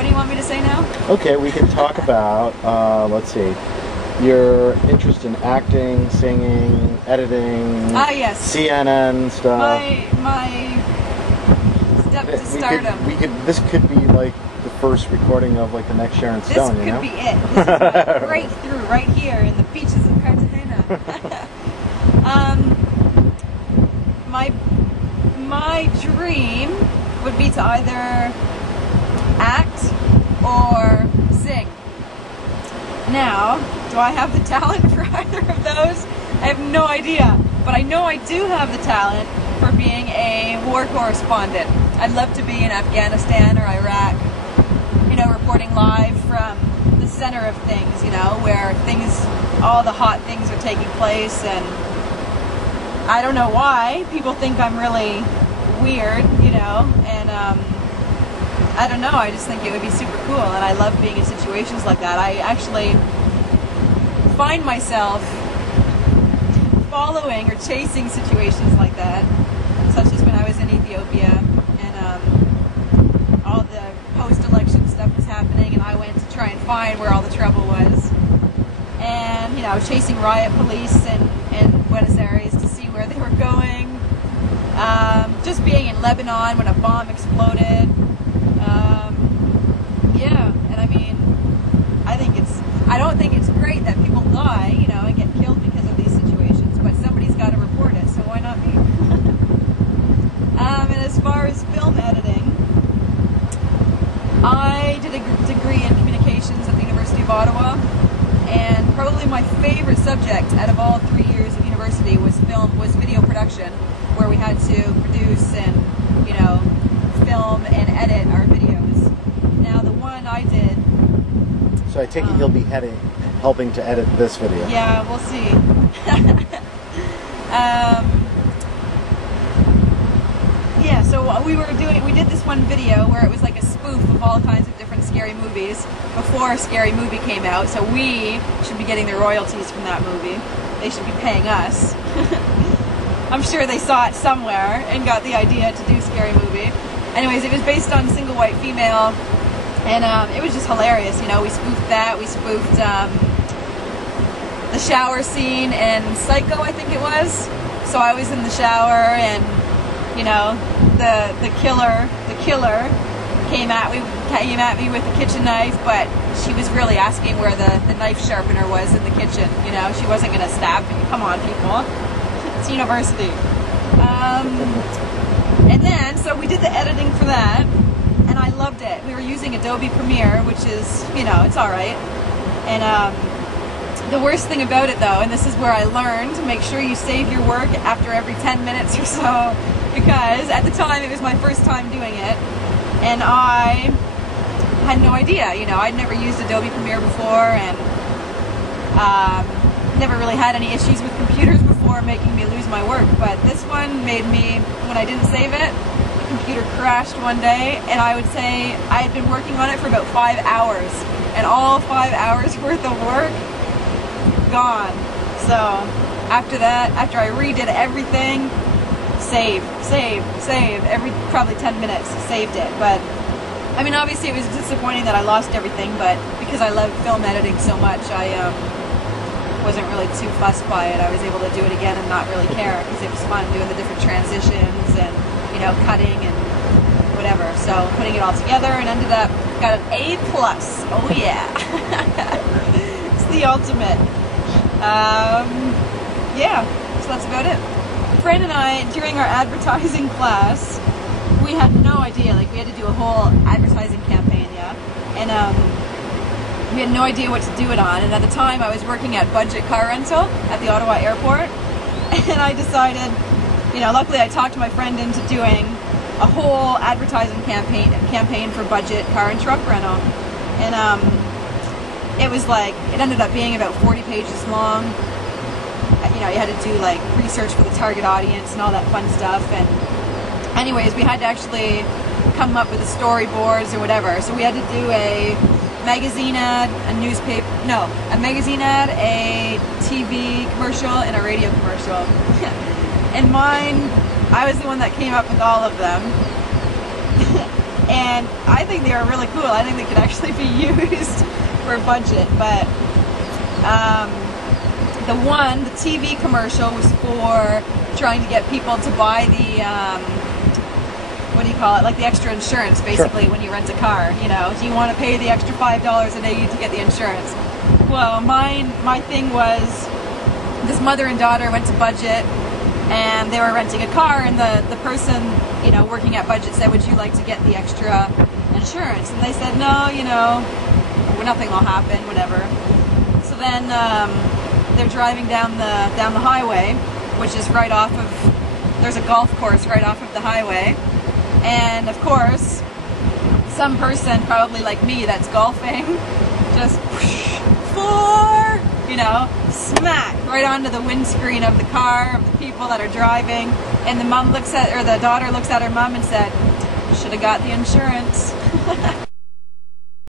what do you want me to say now? Okay, we can talk about, let's see, your interest in acting, singing, editing, yes. CNN stuff. My step to stardom. This could be like the first recording of like the next Sharon Stone, This you know? could be it. This is my breakthrough right here in the beaches of Cartagena. My dream would be to either act or sing. Now, do I have the talent for either of those? I have no idea. But I know I do have the talent for being a war correspondent. I'd love to be in Afghanistan or Iraq, you know, reporting live from the center of things, you know, where all the hot things are taking place. And I don't know why people think I'm really weird, you know, and I don't know, I just think it would be super cool, and I love being in situations like that. I actually find myself following or chasing situations like that, such as when I was in Ethiopia and all the post-election stuff was happening, and I went to try and find where all the trouble was. And, you know, chasing riot police in Buenos Aires to see where they were going. Just being in Lebanon when a bomb exploded. Yeah, and I mean, I don't think it's great that people die, you know, and get killed because of these situations, but somebody's got to report it, so why not me? And as far as film editing, I did a degree in communications at the University of Ottawa, and probably my favorite subject out of all 3 years of university was video production, where we had to produce and, you know, film and edit our videos. Now the one I did... So I take it you'll be helping to edit this video. Yeah, we'll see. Yeah, so we did this one video where it was like a spoof of all kinds of different scary movies before Scary Movie came out, so we should be getting the royalties from that movie. They should be paying us. I'm sure they saw it somewhere and got the idea to do Scary Movie. Anyways, it was based on Single White Female, and it was just hilarious, you know. We spoofed that, we spoofed the shower scene in Psycho, I think it was. So I was in the shower, and, you know, the killer came at me with a kitchen knife, but she was really asking where the knife sharpener was in the kitchen, you know. She wasn't going to stab me. Come on, people. It's university. And then, so we did the editing for that, and I loved it. We were using Adobe Premiere, which is, you know, it's alright. And the worst thing about it, though, and this is where I learned to make sure you save your work after every 10 minutes or so, because at the time it was my first time doing it, and I had no idea, you know. I'd never used Adobe Premiere before, and never really had any issues with computers before making me lose my work, but this one made me, when I didn't save it, the computer crashed one day, and I would say I had been working on it for about 5 hours, and all 5 hours worth of work gone. So after that, after I redid everything, save, every probably 10 minutes, saved it. But I mean, obviously it was disappointing that I lost everything, but because I love film editing so much, I wasn't really too fussed by it. I was able to do it again and not really care, because it was fun doing the different transitions and, you know, cutting and whatever. So putting it all together, and ended up, got an A+. Oh yeah. It's the ultimate. Yeah, so that's about it. Fran and I, during our advertising class, we had no idea, like we had to do a whole advertising campaign, yeah, and we had no idea what to do it on, and at the time I was working at Budget Car Rental at the Ottawa airport, and I decided, you know, luckily I talked my friend into doing a whole advertising campaign for Budget Car and Truck Rental, and it was like, it ended up being about 40 pages long. You know, you had to do like research for the target audience and all that fun stuff, and anyways, we had to actually come up with the storyboards or whatever, so we had to do a magazine ad, a newspaper, no, a magazine ad, a TV commercial, and a radio commercial. And mine, I was the one that came up with all of them. And I think they are really cool. I think they could actually be used for budget. But the TV commercial was for trying to get people to buy the, what do you call it, like the extra insurance, basically, when you rent a car. You know, do you want to pay the extra $5 a day to get the insurance? Well, my thing was, this mother and daughter went to Budget, and they were renting a car, and the person, you know, working at Budget said, would you like to get the extra insurance? And they said, no, you know, nothing will happen, whatever. So then they're driving down the highway, which is right off of, there's a golf course right off of the highway. And of course, some person, probably like me, that's golfing, just you know, smack right onto the windscreen of the car, of the people that are driving. And the mom looks at, or the daughter looks at her mom and said, should have got the insurance.